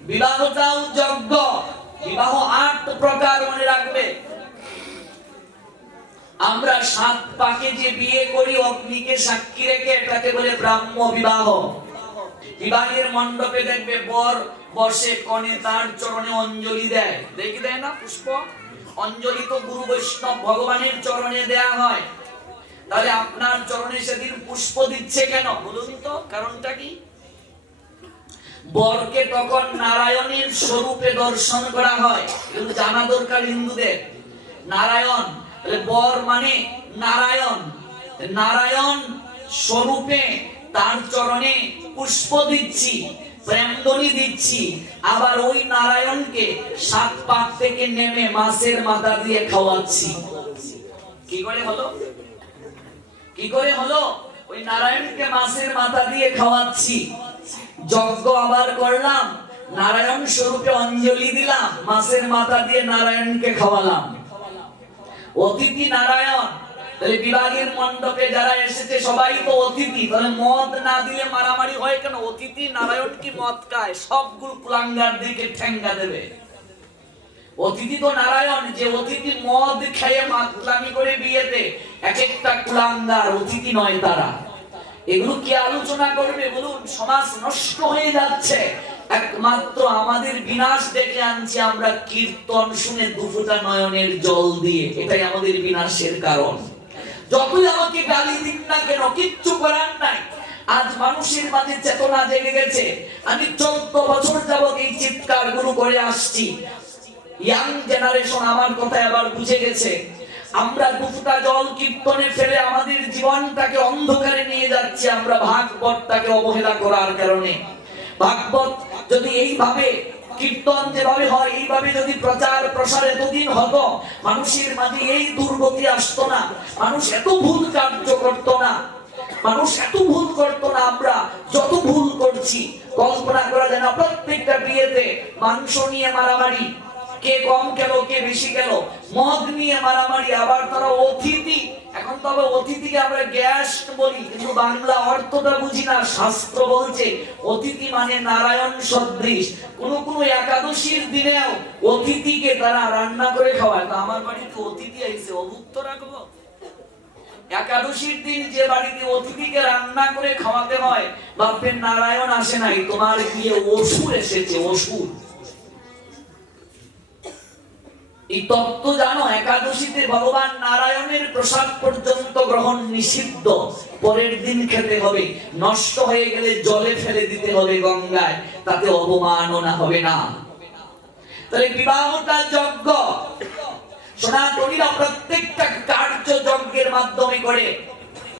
বিবাহটাও যজ্ঞ। বিবাহ আট প্রকার মনে রাখবে। আমরা সাত পাকে যে বিয়ে করি, অগ্নিকে সাক্ষী রেখে এটাকে বলে ব্রাহ্ম বিবাহ। বিবাহের মণ্ডপে দেখবে বর বসে, কনে তার চরণে অঞ্জলি দেয়। দেখি দেয় না পুষ্প? অঞ্জলি তো গুরু বৈষ্ণব ভগবানের চরণে দেয়া হয়। তাহলে আপনার চরণে সেদিন পুষ্প দিচ্ছে কেন? বলুন তো, কারণটা কি? বরকে তখন নারায়ণের স্বরূপে দর্শন করা হয়। এগুলো জানা দরকার হিন্দুদের। নারায়ণ বর মানে নারায়ণ। নারায়ণ স্বরূপে তার চরণে পুষ্প দিচ্ছি প্রেমধ্বনি দিচ্ছি। আবার ওই নারায়ণকে সাত পাক থেকে নেমে মাছের মাথা দিয়ে খাওয়াচ্ছি। কি করে হলো? কি করে হলো? ওই নারায়ণকে মাছের মাথা দিয়ে খাওয়াচ্ছি। যজ্ঞ আবার করলাম, নারায়ণ স্বরূপে অঞ্জলি দিলাম, মাছের মাথা দিয়ে নারায়ণকে খাওয়ালাম। অতিথি নারায়ণ, তাহলে বিবাহের মণ্ডপে যারা এসেছে, সবাই তো অতিথি, তাহলে মদ না দিলে মারামারি হয় কেন? অতিথি নারায়ণ কি মদ খায়? সবগুলো কুলাঙ্গার দিকে ঠেঙ্গা দেবে। অতিথি তো নারায়ণ, যে অতিথি মদ খেয়ে মাতলামি করে বিয়েতে, এক একটা কুলাঙ্গার অতিথি নয় তারা। এগুলো কি আলোচনা করবে বলুন? সমাজ নষ্ট হয়ে যাচ্ছে। একমাত্র আমাদের বিনাশ ডেকে আনছি আমরা কীর্তন শুনে দুফোটা নয়নের জল দিয়ে। এটাই আমাদের বিনাশের কারণ। যতই আমাকে গালি দিন না কেন, কিচ্ছু করার নাই। আজ মানুষের মাঝে চেতনা জেগে গেছে। আমি চোদ্দ বছর যাবত এই চিৎকারগুলো করে আসছি। ইয়াং জেনারেশন আমার কথা আবার বুঝে গেছে। আমরা দুফুটা জল কীর্তনে ফেলে আমাদের জীবনটাকে অন্ধকারে নিয়ে যাচ্ছি, আমরা ভাগবতটাকে অবহেলা করার কারণে। ভাগবত যদি এইভাবে, কীর্তন যেভাবে হয়, এইভাবে যদি প্রচার হতো, মানুষের মাঝে এই দুর্গতি আসতো না। মানুষ এত ভুল কার্য করতো না। মানুষ এত ভুল করতো না, আমরা যত ভুল করছি, কল্পনা করা যায় না। প্রত্যেকটা বিয়েতে মাংস নিয়ে মারামারি, কে কম গেল কে বেশি গেল মদ নিয়ে মারামারি, আবার তারা অতিথি তবে অতিথিকে আমরা গ্যাস বলি, কিন্তু বাংলা অর্থটা বুঝি না, শাস্ত্র বলছে, অতিথি মানে নারায়ণ সদৃশ। কোন কোন একাদশীর দিনেও অতিথিকে তারা রান্না করে খাওয়ায়। তা আমার বাড়িতে অতিথি আইছে, অভুক্ত রাখব? একাদশীর দিন যে বাড়িতে অতিথিকে রান্না করে খাওয়াতে হয়, বাপের নারায়ণ আসে নাই, তোমার গিয়ে অসুর এসেছে, অসুর। এই তত্ত্ব জানো, একাদশীতে ভগবান নারায়ণের প্রসাদ পর্যন্ত গ্রহণ নিষিদ্ধ। পরের দিন খেতে হবে, নষ্ট হয়ে গেলে জলে ফেলে দিতে হবে গঙ্গায়, তাতে অবমাননা হবে না। তাহলে বিবাহটা যজ্ঞ। সনাতনীরা প্রত্যেকটা কার্য যজ্ঞের মাধ্যমে করে।